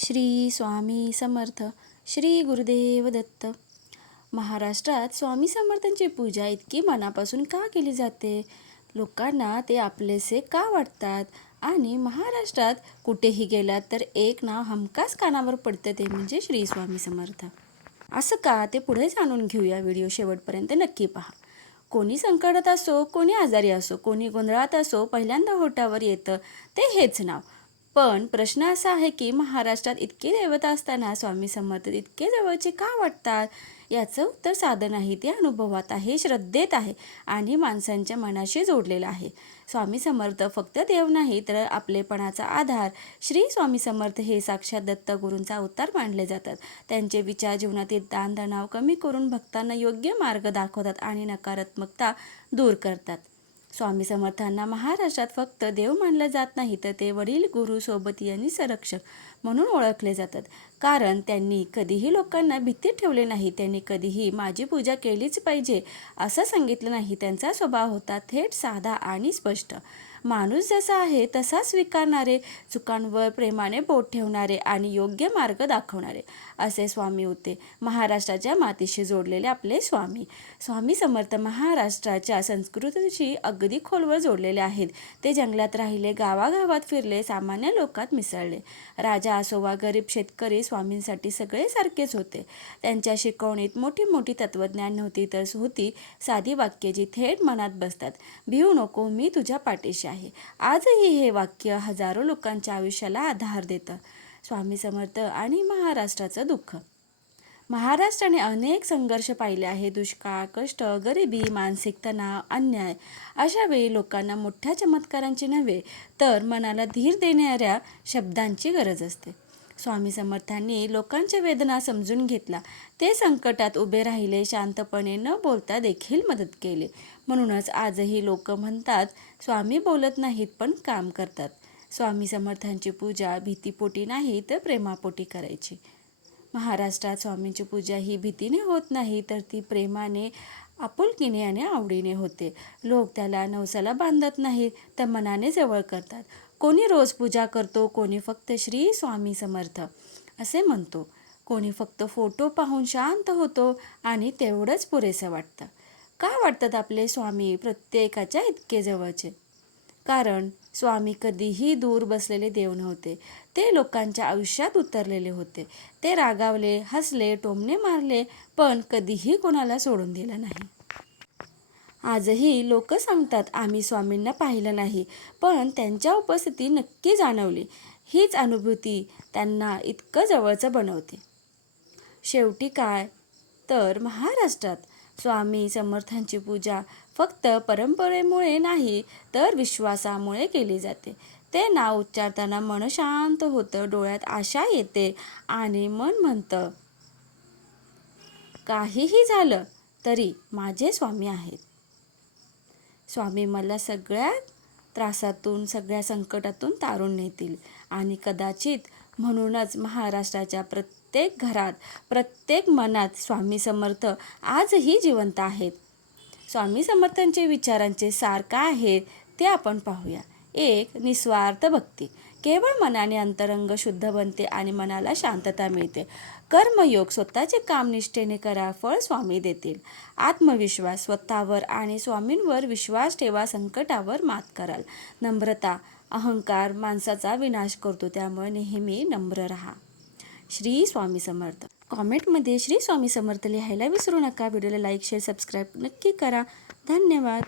श्री स्वामी समर्थ. श्री गुरुदेव दत्त. महाराष्ट्रात स्वामी समर्थांची पूजा इतकी मनापासून का केली जाते? लोकांना ते आपलेसे का वाटतात? आणि महाराष्ट्रात कुठेही गेलात तर एक नाव हमखास कानावर पडतं, ते म्हणजे श्री स्वामी समर्थ. असं का, ते पुढे जाणून घेऊया. व्हिडिओ शेवटपर्यंत नक्की पहा. कोणी संकटात असो, कोणी आजारी असो, कोणी गोंधळात असो, पहिल्यांदा होठावर येतं ते हेच नाव. पण प्रश्न असा आहे की महाराष्ट्रात इतके देवता असताना स्वामी समर्थ इतके जवळचे का वाटतात? याचं उत्तर साधं नाही, ते अनुभवात आहे, श्रद्धेत आहे आणि माणसांच्या मनाशी जोडलेलं आहे. स्वामी समर्थ फक्त देव नाही तर आपलेपणाचा आधार. श्री स्वामी समर्थ हे साक्षात दत्तगुरूंचा अवतार मानले जातात. त्यांचे विचार जीवनातील ताणतणाव कमी करून भक्तांना योग्य मार्ग दाखवतात आणि नकारात्मकता दूर करतात. स्वामी समर्थांना महाराष्ट्रात फक्त देव मानलं जात नाही, तर ते वडील, गुरु, सोबती आणि संरक्षक म्हणून ओळखले जातात. कारण त्यांनी कधीही लोकांना भीतीत ठेवले नाही. त्यांनी कधीही माझी पूजा केलीच पाहिजे असं सांगितलं नाही. त्यांचा स्वभाव होता थेट, साधा आणि स्पष्ट. माणूस जसा आहे तसा स्वीकारणारे, चुकांवर प्रेमाने बोट ठेवणारे आणि योग्य मार्ग दाखवणारे असे स्वामी होते. महाराष्ट्राच्या मातीशी जोडलेले आपले स्वामी. स्वामी समर्थ महाराष्ट्राच्या संस्कृतीशी अगदी खोलवर जोडलेले आहेत. ते जंगलात राहिले, गावागावात फिरले, सामान्य लोकात मिसळले. राजा असो वा गरीब शेतकरी, स्वामींसाठी सगळे सारखेच होते. त्यांच्या शिकवणीत मोठी मोठी तत्वज्ञान नव्हती, तर होती साधी वाक्ये जी थेट मनात बसतात. भिवू नको, मी तुझ्या पाठीशी आहे. आजही हे वाक्य हजारो लोकांच्या आयुष्याला आधार देतं. स्वामी समर्थ आणि महाराष्ट्राचं दुःख. महाराष्ट्राने अनेक संघर्ष पाहिले आहे. दुष्काळ, कष्ट, गरिबी, मानसिक तणाव, अन्याय. अशा वेळी लोकांना मोठ्या चमत्कारांची नव्हे, तर मनाला धीर देणाऱ्या शब्दांची गरज असते. स्वामी समर्थांनी लोकांच्या वेदना समजून घेतला. ते संकटात उभे राहिले, शांतपणे न बोलता देखील मदत केली. म्हणूनच आजही लोक म्हणतात, स्वामी बोलत नाहीत पण काम करतात. स्वामी समर्थांची पूजा भीतीपोटी नाही तर प्रेमापोटी करायची. महाराष्ट्रात स्वामींची पूजा ही भीतीने होत नाही, तर ती प्रेमाने, आपुलकीने आणि आवडीने होते. लोक त्याला नवसाला बांधत नाही, तर मनाने जवळ करतात. कोणी रोज पूजा करतो, कोणी फक्त श्री स्वामी समर्थ असे म्हणतो, कोणी फक्त फोटो पाहून शांत होतो आणि तेवढंच पुरेसं वाटतं. का वाटतात आपले स्वामी प्रत्येकाच्या इतके जवळचे? कारण स्वामी कधीही दूर बसलेले देव नव्हते. ते लोकांच्या आयुष्यात उतरलेले होते. ते रागावले, हसले, टोमणे मारले, पण कधीही कोणाला सोडून दिलं नाही. आजही लोक सांगतात, आम्ही स्वामींना पाहिलं नाही, पण त्यांच्या उपस्थिती नक्की जाणवली. हीच अनुभूती त्यांना इतकं जवळचं बनवते. शेवटी काय, तर महाराष्ट्रात स्वामी समर्थांची पूजा फक्त परंपरेमुळे नाही, तर विश्वासामुळे केली जाते. ते नाव उच्चारताना मन शांत होतं, डोळ्यात आशा येते आणि मन म्हणतं, काहीही झालं तरी माझे स्वामी आहेत. स्वामी मला सगळ्या त्रासातून, सगळ्या संकटातून तारून नेतील. आणि कदाचित म्हणूनच महाराष्ट्राच्या प्रत्येक घरात, प्रत्येक मनात स्वामी समर्थ आजही जिवंत आहेत. स्वामी समर्थांचे विचारांचे सार काय आहे ते आपण पाहूया. 1. निस्वार्थ भक्ती. केवळ मनाने अंतरंग शुद्ध बनते आणि मनाला शांतता मिळते. कर्मयोग. स्वतःचे काम निष्ठेने करा, फळ स्वामी देतील. आत्मविश्वास. स्वतःवर आणि स्वामींवर विश्वास ठेवा, संकटावर मात कराल. नम्रता. अहंकार माणसाचा विनाश करतो, त्यामुळे नेहमी नम्र राहा. श्री स्वामी समर्थ. कॉमेंटमध्ये श्री स्वामी समर्थ लिहायला विसरू नका. व्हिडिओला लाईक, शेअर, सबस्क्राईब नक्की करा. धन्यवाद.